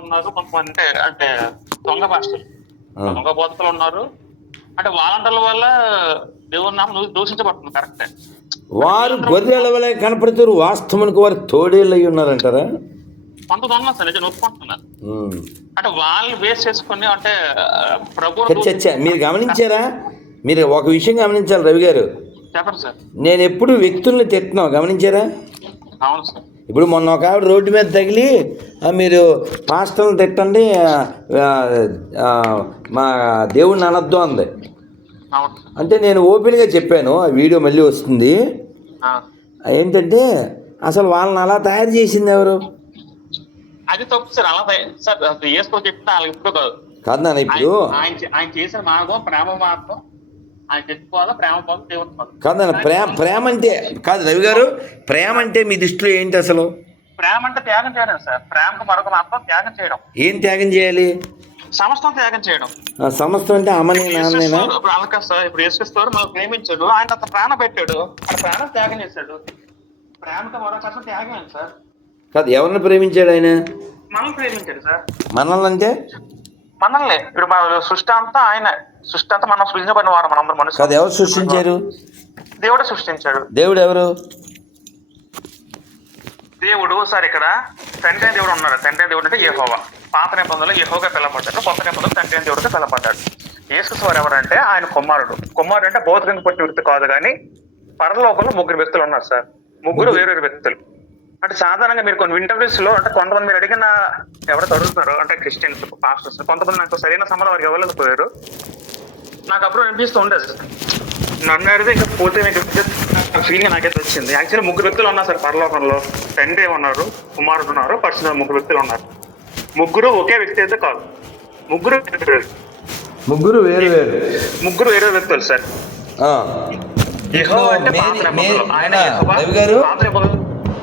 ఉన్నారు, కొంతమంది అంటే అంటే దొంగ పాస్టర్లు, దొంగ బోధకులు ఉన్నారు. అంటే వాళ్ళంటల వల్ల దేవుని నామం దూషించబడుతుంది. కరెక్టే. వారు గొర్రెల వలె కనపడుతారు, వాస్తవానికి వారు తోడేళ్ళు అయి ఉన్నారంటారా? కొంతమంది సార్ నిజం ఒప్పుకుంటున్నారు. అంటే వాళ్ళు బేస్ చేసుకుని అంటే ప్రభు మీరు గమనించారా? మీరు ఒక విషయం గమనించాలి రవి గారు. చెప్పండి సార్. నేను ఎప్పుడు వ్యక్తుల్ని తిట్టున్నావు గమనించారా? అవును సార్. ఇప్పుడు మొన్న ఒక ఆవిడ రోడ్డు మీద తగిలి మీరు పాస్టర్ని తిట్టండి, మా దేవుడిని అనొద్దు అంది. అంటే నేను ఓపెన్గా చెప్పాను, ఆ వీడియో మళ్ళీ వస్తుంది. ఏంటంటే అసలు వాళ్ళని అలా తయారు చేసింది ఎవరు? అది తప్పు సార్. అలా సార్ ఏసుకో చెప్తే వాళ్ళకి ఇప్పుడు కాదు నాన్న. ఇప్పుడు ఆయన చేసిన మార్గం ప్రేమ మార్గం, ఆయన చెప్పుకోవాలా ప్రేమ పదం దేవుని పదం కాదు నాన్న. ప్రేమ అంటే కాదు రవి గారు, ప్రేమ అంటే మీ దృష్టిలో ఏంటి అసలు? ప్రేమ అంటే త్యాగం చేయడం సార్. ప్రేమకు మరొక మార్గం త్యాగం చేయడం. ఏం త్యాగం చేయాలి? సమస్తం త్యాగం చేయడం. సమస్తం అంటే అమ్మని నాన్ననేనా? ఇప్పుడు అలాగే సార్. ఇప్పుడు యేసుక్రీస్తు మనం ప్రేమించాడు, ఆయన అంత ప్రాణ పెట్టాడు, ఆయన ప్రాణం త్యాగం చేశాడు. ప్రేమతో మరొక అర్థం త్యాగమే సార్. కాదు, ఎవరిని ప్రేమించాడు ఆయన? మనం ప్రేమించాడు సార్. మనల్ని అంటే మనల్ని. ఇప్పుడు మన సృష్టి అంతా ఆయన, సృష్టి అంతా మనం సృష్టించబడిన వారు, మనందరం మనుషులు. కాదు, ఎవరు సృష్టించారు? దేవుడే సృష్టించాడు. దేవుడు ఎవరు? దేవుడు సార్ ఇక్కడ తండ్రి అయిన దేవుడు ఉన్నారు. తండ్రి అయిన దేవుడు అంటే యెహోవా. పాత నిబంధనలో యెహోవాగా పిలవబడ్డాడు, కొత్త నిబంధనలో తండ్రి అయిన దేవుడిగా పిలవబడ్డాడు. యేసు వారు ఎవరంటే ఆయన కుమారుడు. కుమారుడు అంటే భౌతికంగా పుట్టిన వ్యక్తి కాదు, కానీ పరలోకంలో ముగ్గురు వ్యక్తులు ఉన్నారు సార్. ముగ్గురు వేరు వ్యక్తులు. అంటే సాధారణంగా మీరు కొన్ని ఇంటర్వ్యూస్ లో అంటే కొంతమంది మీరు అడిగిన ఎవరైతే అడుగుతున్నారో అంటే క్రిస్టియన్స్, పాస్టర్స్, కొంతమంది నాకు సరైన సమాధానం వారికి ఇవ్వలేకపోయారు. నాకు అప్పుడు అనిపిస్తూ ఉండేది. నన్ను అడిగితే ఇంకా పోతే ఫీలింగ్ నాకైతే వచ్చింది. యాక్చువల్లీ ముగ్గురు వ్యక్తులు ఉన్నారు సార్ పరలోకంలో. తండ్రి ఉన్నారు, కుమారుడు ఉన్నారు, పరిశుద్ధ ముగ్గురు వ్యక్తులు ఉన్నారు. ముగ్గురు ఒకే వ్యక్తి అయితే కాదు, ముగ్గురు వేరు వ్యక్తులు సార్. యెహోవా అంటే పాత నిబంధనలో ఆయన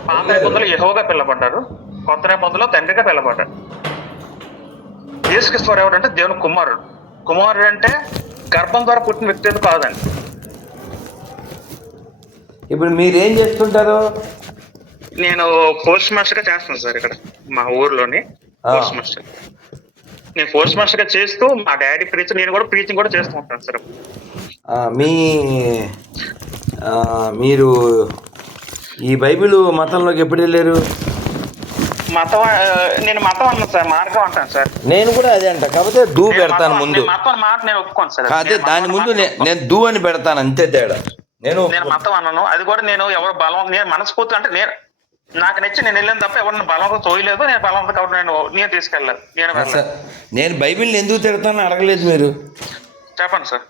పాత నిబంధనలో యెహోవాగా పిలవబడ్డారు, కొత్త నిబంధనలో తండ్రిగా పిలవబడ్డారు. యేసుక్రీస్తు వారు ఎవరంటే దేవుని కుమారుడు. కుమారుడు అంటే గర్భం ద్వారా పుట్టిన వ్యక్తి అయితే కాదండి. ఇప్పుడు మీరేం చేస్తుంటారు? నేను పోస్ట్ మాస్టర్ గా చేస్తాను సార్ ఇక్కడ మా ఊర్లోని. Post master. నేను పోస్ట్ మాస్టర్ గా చేస్తూ మా డాడీ ప్రీచర్, నేను కూడా ప్రీచింగ్ కూడా చేస్తూ ఉంటాను సార్. మీరు ఈ బైబిల్ మతంలోకి ఎప్పుడు వెళ్ళారు? నేను మతం అన్నాను సార్, మార్గం అంటాను సార్. నేను కూడా అదే అంట, కాకపోతే దూ పెడతాను ముందు. మతం మాట నేను ఒప్పుకోను సార్. అదే దాని ముందు నేను దూ అని పెడతాను, అంతే తేడా. నేను మతం అన్నాను. అది కూడా నేను ఎవరు బలం, నేను మనస్ఫూర్తి అంటే నేను నాకు నచ్చి నేను వెళ్ళాను తప్ప ఎవరిని బలవంతం తోయలేదు. నేను బలవంతం కాబట్టి నేను తీసుకెళ్ళలేదు. నేను బైబిల్ని ఎందుకు తిడతాను అడగలేదు మీరు. చెప్పండి సార్.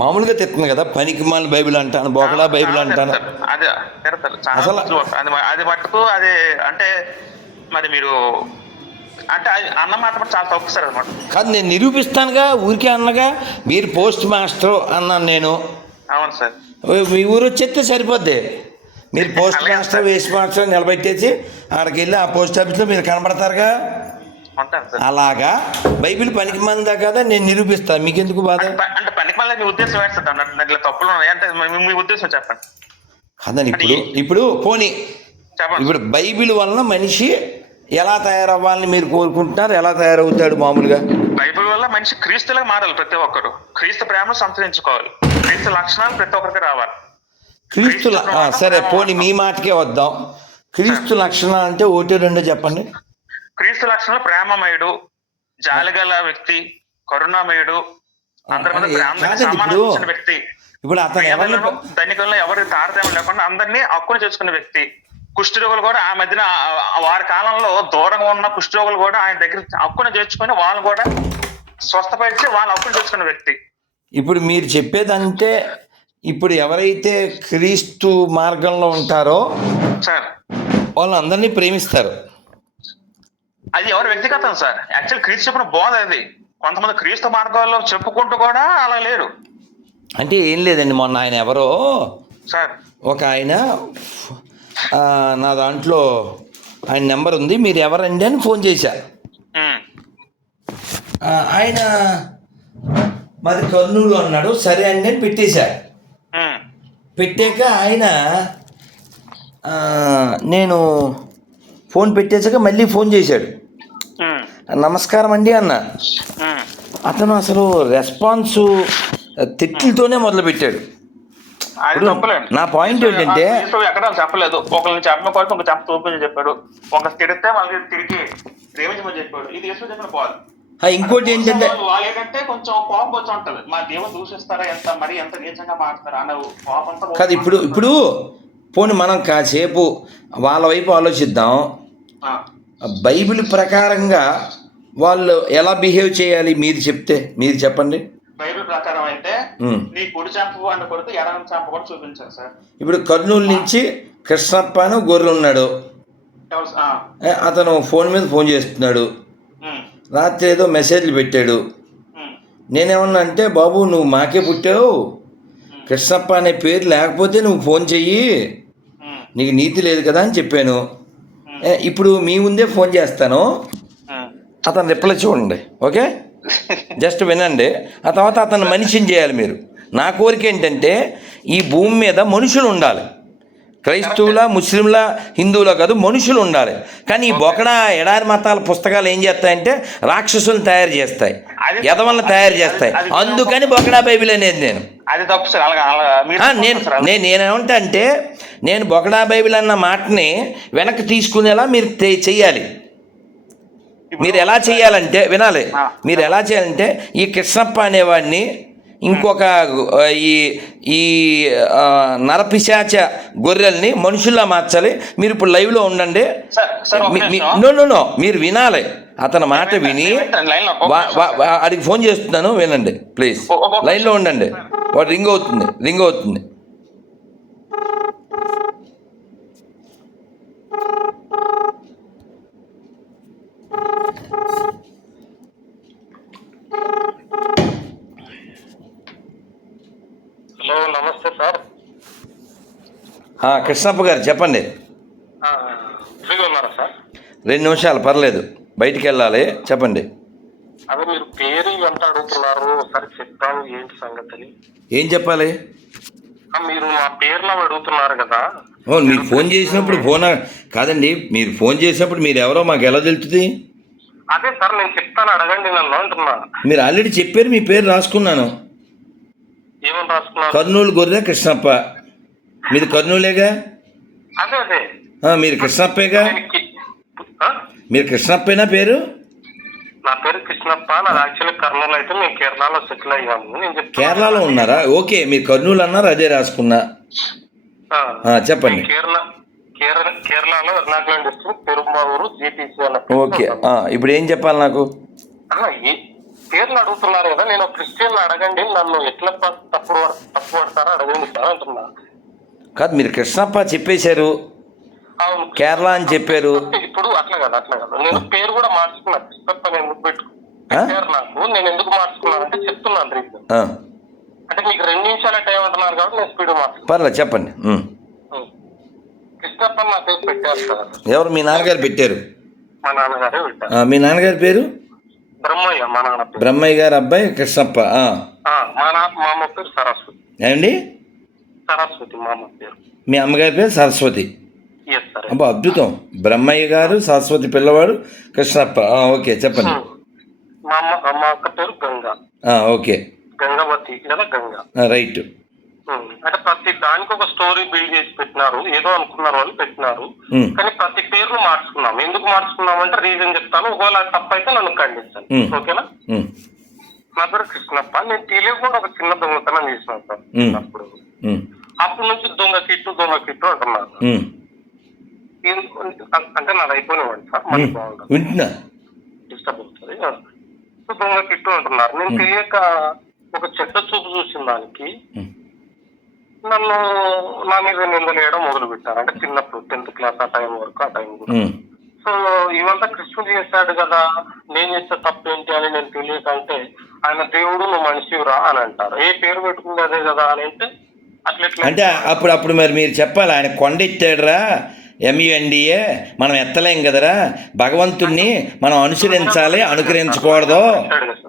మామూలుగా తిడుతుంది కదా, పనికి మాలిన బైబిల్ అంటాను, బోకడా బైబిల్ అంటాను. అదే తిడతారు అసలు. అది మట్టుకు అది అంటే మరి మీరు అంటే అన్నమాట చాలా తప్పు సార్ అనమాట. కాదు, నేను నిరూపిస్తానుగా, ఊరికే అన్నగా. మీరు పోస్ట్ మాస్టర్ అన్నాను నేను. అవును సార్. మీ ఊరు వచ్చేస్తే సరిపోద్ది. మీరు పోస్ట్ మాస్టర్, వేస్ట్ మాస్టర్ నిలబెట్టేసి అక్కడికి వెళ్ళి ఆ పోస్ట్ ఆఫీస్లో మీరు కనబడతారుగా. అలాగా బైబిల్ పనికి మందా కదా నేను నిరూపిస్తాను. మీకు ఎందుకు బాధ? అంటే పనికి మళ్ళీ మీ ఉద్దేశం ఏంటి? తప్పులు అంటే మీ ఉద్దేశం చెప్పండి. అదని ఇప్పుడు పోనీ ఇప్పుడు బైబిల్ వలన మనిషి ఎలా తయారవ్వాలని మీరు కోరుకుంటున్నారు? ఎలా తయారవుతాడు మామూలుగా? బైబిల్ వల్ల మనిషి క్రీస్తులాగా మారాలి. ప్రతి ఒక్కరు క్రీస్తు ప్రేమను సంతరించుకోవాలి. క్రీస్తు లక్షణాలు ప్రతి ఒక్కరికి రావాలి. క్రీస్తు సరే పోనీ మీ మాటకే వద్దాం. క్రీస్తు లక్షణాలు అంటే ఒకటి రెండో చెప్పండి. క్రీస్తు లక్షణాలు ప్రేమమయుడు, జాలిగల వ్యక్తి, కరుణామయుడు, అందరి సమాన వ్యక్తి, ఇప్పుడు అతను ధనికుల్లో ఎవరి తారతమ్యం లేకుండా అందరినీ హక్కును చేసుకునే వ్యక్తి. కుష్ఠరోగులు కూడా ఆ మధ్యన వారి కాలంలో దూరంగా ఉన్న కుష్ఠరోగులు కూడా ఆయన దగ్గర హక్కును చేర్చుకొని వాళ్ళు కూడా స్వస్థపరిచి వాళ్ళు హక్కును చేసుకునే వ్యక్తి. ఇప్పుడు మీరు చెప్పేదంటే ఇప్పుడు ఎవరైతే క్రీస్తు మార్గంలో ఉంటారో సార్ వాళ్ళందరినీ ప్రేమిస్తారు. అది ఎవరి వ్యక్తిగతం సార్. యాక్చువల్ క్రీస్తు చెప్పిన బోధ అది. కొంతమంది క్రీస్తు మార్గాల్లో చెప్పుకుంటూ కూడా అలా లేరు. అంటే ఏం లేదండి, మొన్న ఆయన ఎవరో సార్ ఒక ఆయన నా దాంట్లో ఆయన నెంబర్ ఉంది, మీరు ఎవరండి అని ఫోన్ చేశారు. ఆయన మాది కర్నూలు అన్నాడు. సరే అండి అని పెట్టేశారు. పెట్టాక ఆయన నేను ఫోన్ పెట్టేశాక మళ్ళీ ఫోన్ చేశాడు. ఉమ్, నమస్కారం అండి అన్న. ఉమ్, అతను అసలు రెస్పాన్స్ తిట్లతోనే మొదలుపెట్టాడు. అది ఇప్పుడు తప్పలేదు. నా పాయింట్ ఏంటంటే ఎక్కడ చెప్పలేదు. ఒకరిని చెప్పడం కోసం ఒక చెప్ప చూపించి చెప్పాడు. ఒక తిడితే వాళ్ళకి తిరిగి ప్రేమించమని చెప్పాడు. ఇది యేసు చెప్పిన బాల్. ఇంకోటి ఏంటంటే వాళ్ళు ఏంటంటే కొంచెం కోపం వచ్చి ఉంటది. మా దేవుడు దూషిస్తారా, ఎంత మరి ఎంత నీచంగా మాట్లాడతారా అన్న కోపంతో. కాదు, ఇప్పుడు పోనీ మనం కాసేపు వాళ్ళ వైపు ఆలోచిద్దాం. ఆ, బైబిల్ ప్రకారంగా వాళ్ళు ఎలా బిహేవ్ చేయాలి మీరు చెప్పండి. బైబిల్ ప్రకారం అయితే ఉమ్. నీ కుడి చెంప అని కొడితే ఎడమ చెంప కూడా చూపించారు సార్. ఇప్పుడు కర్నూలు నుంచి కృష్ణప్ప అని గొర్రెలు ఉన్నాడు. ఎవరు ఆ, అతను ఫోన్ మీద ఫోన్ చేస్తున్నాడు. ఉమ్, రాత్రి ఏదో మెసేజ్లు పెట్టాడు. ఉమ్, నేనేమన్నా అంటే, బాబు నువ్వు మాకే పుట్టావు, కృష్ణప్ప అనే పేరు లేకపోతే నువ్వు ఫోన్ చెయ్యి, ఉమ్, నీకు నీతి లేదు కదా అని చెప్పాను. ఇప్పుడు మీ ముందే ఫోన్ చేస్తాను, ఉమ్. అతను రిప్లై చూడండి. ఓకే, జస్ట్ వినండి. ఆ తర్వాత అతను మనిషిని చేయాలి మీరు. నా కోరిక ఏంటంటే ఈ భూమి మీద మనుషులు ఉండాలి. క్రైస్తవుల, ముస్లింల, హిందువుల కాదు, మనుషులు ఉండాలి. కానీ ఈ బొకడా ఎడారి మతాల పుస్తకాలు ఏం చేస్తాయంటే రాక్షసులను తయారు చేస్తాయి, యదవలను తయారు చేస్తాయి. అందుకని బొకడా బైబిల్ అనేది నేను అది తప్పు సార్. నేనేమంటా అంటే నేను బొకడా బైబిల్ అన్న మాటని వెనక్కి తీసుకునేలా మీరు చెయ్యాలి. మీరు ఎలా చేయాలంటే వినాలి. మీరు ఎలా చేయాలంటే ఈ కృష్ణప్ప అనేవాడిని ఇంకొక ఈ ఈ నరపిశాచ గొర్రెల్ని మనుషుల్లా మార్చాలి. మీరు ఇప్పుడు లైవ్లో ఉండండి. నో మీరు వినాలి. అతని మాట విని వాడికి ఫోన్ చేస్తున్నాను, వినండి ప్లీజ్. లైన్లో ఉండండి. వాడు రింగ్ అవుతుంది. హలో, నమస్తే సార్. కృష్ణప్ప గారు చెప్పండి. ఫ్రీగా ఉన్నారా సార్? 2 నిమిషాలు పర్లేదు, బయటికి వెళ్ళాలి, చెప్పండి. అదే మీరు పేరు ఎంత అడుగుతున్నారు, ఒకసారి చెప్తాను ఏంటి సంగతి. ఏం చెప్పాలి? మీరు మా పేర్లో అడుగుతున్నారు కదా. మీకు ఫోన్ చేసినప్పుడు కాదండి, మీరు ఫోన్ చేసినప్పుడు మీరు ఎవరో మాకు ఎలా తెలుస్తుంది? అదే సార్, నేను చెప్తాను, అడగండి నన్ను అంటున్నా. మీరు ఆల్రెడీ చెప్పారు, మీ పేరు రాసుకున్నాను. ఏమని రాసుకున్నారు? కర్నూలు గొర్రె కృష్ణప్ప. మీది కర్నూలేగా? అదే మీరు కృష్ణప్పేగా? మీరు కృష్ణప్పేనా పేరు? నా పేరు కృష్ణప్ప. నాది యాక్చువల్లీ కర్నూలు, అయితే మేము కేరళలో సెటిల్ అయ్యాము. నేను కేరళలో ఉన్నారా? ఓకే, మీరు కర్నూలు అన్నారు, అదే రాసుకున్నా. చెప్పండి. కేరళలో ఎర్నాకుళం డిస్ట్రిక్ట్, పెరుంబావూరు, జీటీసీ అన్న. ఓకే, ఇప్పుడు ఏం చెప్పాలి నాకు? పేర్లు అడుగుతున్నారు కదా, నేను క్రిస్టియన్ అడగండి, నన్ను ఎట్లా తప్పు పడతారో అడగండి సార్ అంటున్నా. కాదు, మీరు కృష్ణప్ప చెప్పేశారు, కేరళ అని చెప్పారు. ఇప్పుడు అట్లా కదా నేను పేరు కూడా మార్చుకున్నా. కృష్ణప్ప నేను పెట్టారు నాకు. నేను ఎందుకు మార్చుకున్నానంటే చెప్తున్నాను రీజన్. అంటే మీకు 2 నిమిషాల టైం అంటున్నారు కాబట్టి నేను స్పీడ్ మార్చుకున్నాను. పర్లేదు, చెప్పండి. కృష్ణప్ప నా పేరు పెట్టారు కదా. ఎవరు? మీ నాన్నగారు పెట్టారు? మా నాన్నగారే పెట్టారు. మీ నాన్నగారి పేరు? బ్రహ్మయ్య. మా నాన్న పేరు బ్రహ్మయ్య గారు అబ్బాయి కృష్ణప్ప. మా అమ్మ పేరు సరస్వతి. ఏమండి? సరస్వతి మా అమ్మ పేరు. మీ అమ్మగారి పేరు సరస్వతి. అబ్బా, అద్భుతం. బ్రహ్మయ్య గారు, సరస్వతి పిల్లవాడు, కృష్ణప్ప. ఓకే, చెప్పండి. మా అక్క పేరు గంగా. ఓకే, గంగావతి లేదా గంగా. రైట్. అంటే ప్రతి దానికి ఒక స్టోరీ బిల్డ్ చేసి పెట్టినారు. ఏదో అనుకున్నారు వాళ్ళు, పెట్టినారు. కానీ ప్రతి పేరు మార్చుకున్నాం. ఎందుకు మార్చుకున్నాం అంటే రీజన్ చెప్తాను. ఒకవేళ తప్పైతే నన్ను ఖండిస్తాను. ఓకేనా? నా పేరు కృష్ణప్ప. నేను తెలియకుండా ఒక చిన్న దొంగతనం చేసినాను సార్. అప్పటి నుంచి దొంగ కిట్టు అంటున్నారు. అంటే నాది అయిపోయినవాడి సార్, మళ్ళీ బాగుంటుంది, డిస్టర్బ్ అవుతుంది. దొంగ కిట్టు అంటున్నారు. నేను తెలియక ఒక చెడ్డ చూపు చూసిన దానికి నన్ను నా మీద నిందలు వేయడం మొదలు పెట్టారు. అంటే చిన్నప్పుడు 10th క్లాస్ ఆ టైం వరకు, ఆ టైం కూడా. సో ఇవంతా కృష్ణుడు చేశాడు కదా, నేను చేస్తే తప్పు ఏంటి అని నేను తెలియకంటే, ఆయన దేవుడు, నువ్వు మనిషిరా అని అంటారు. ఏ పేరు పెట్టుకుంది అదే కదా అని అంటే అట్లా అంటే అప్పుడు మరి మీరు చెప్పాలి, ఆయన కొండ ఎత్తాడురా, MUNDA, మనం ఎత్తలేం కదరా, భగవంతుణ్ణి మనం అనుసరించాలి, అనుకరించకూడదు.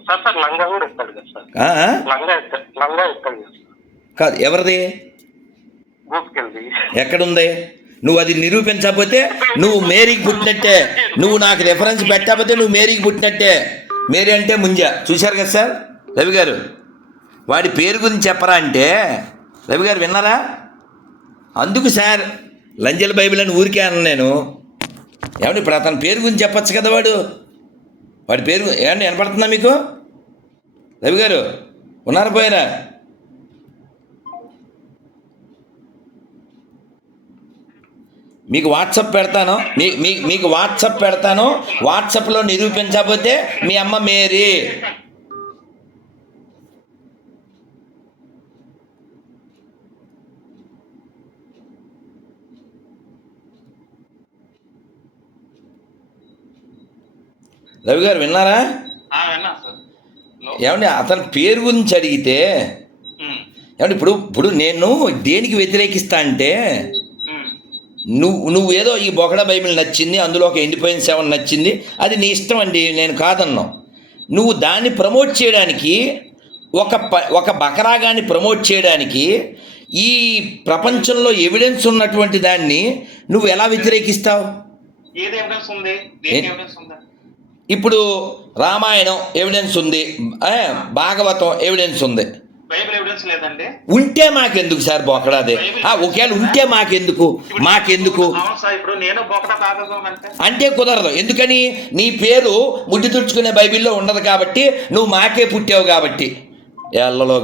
సార్ లంగా కూడా ఎత్తాడు కదా సార్. లంగా ఎత్తాడు కదా. కాదు, ఎవరిది? ఎక్కడుంది? నువ్వు అది నిరూపించకపోతే నువ్వు మేరీకి పుట్టినట్టే. నువ్వు నాకు రెఫరెన్స్ పెట్టకపోతే నువ్వు మేరీకి పుట్టినట్టే. మేరీ అంటే ముంజ. చూశారు కదా సార్ రవి గారు? వాడి పేరు గురించి చెప్పరా అంటే రవి గారు విన్నారా? అందుకు సార్ లంజల బైబిల్ అని ఊరికే అన్న నేను. ఏమండి ఇప్పుడు అతని పేరు గురించి చెప్పచ్చు కదా. వాడి పేరు ఏమండి వినపడుతుందా మీకు? రవి గారు ఉన్నారా పోయారా? మీకు వాట్సాప్ పెడతాను, మీకు వాట్సాప్ పెడతాను. వాట్సాప్లో నిరూపించకపోతే మీ అమ్మ మేరీ. రవి గారు విన్నారా? ఏమండి అతని పేరు గురించి అడిగితే ఏమండి ఇప్పుడు నేను దేనికి వ్యతిరేకిస్తా అంటే నువ్వు ఏదో ఈ బొకడ బైబిల్ నచ్చింది, అందులో ఒక ఎండిపోయిన 7 నచ్చింది, అది నీ ఇష్టం అండి, నేను కాదన్నావు. నువ్వు దాన్ని ప్రమోట్ చేయడానికి ఒక బకరాగాన్ని ప్రమోట్ చేయడానికి ఈ ప్రపంచంలో ఎవిడెన్స్ ఉన్నటువంటి దాన్ని నువ్వు ఎలా వ్యతిరేకిస్తావు? ఇప్పుడు రామాయణం ఎవిడెన్స్ ఉంది, భాగవతం ఎవిడెన్స్ ఉంది, బైబిల్ ఎవిడెన్స్ లేదండి. ఉంటే మాకెందుకు సార్ బొకడాదే? ఒకవేళ ఉంటే మాకెందుకు? ఇప్పుడు నేను బొకడ కాగలను అంటే కుదరదు. ఎందుకని? నీ పేరు ముడ్డి తుడుచుకునే బైబిల్లో ఉండదు కాబట్టి, నువ్వు మాకే పుట్టావు కాబట్టి. ఎల్లలో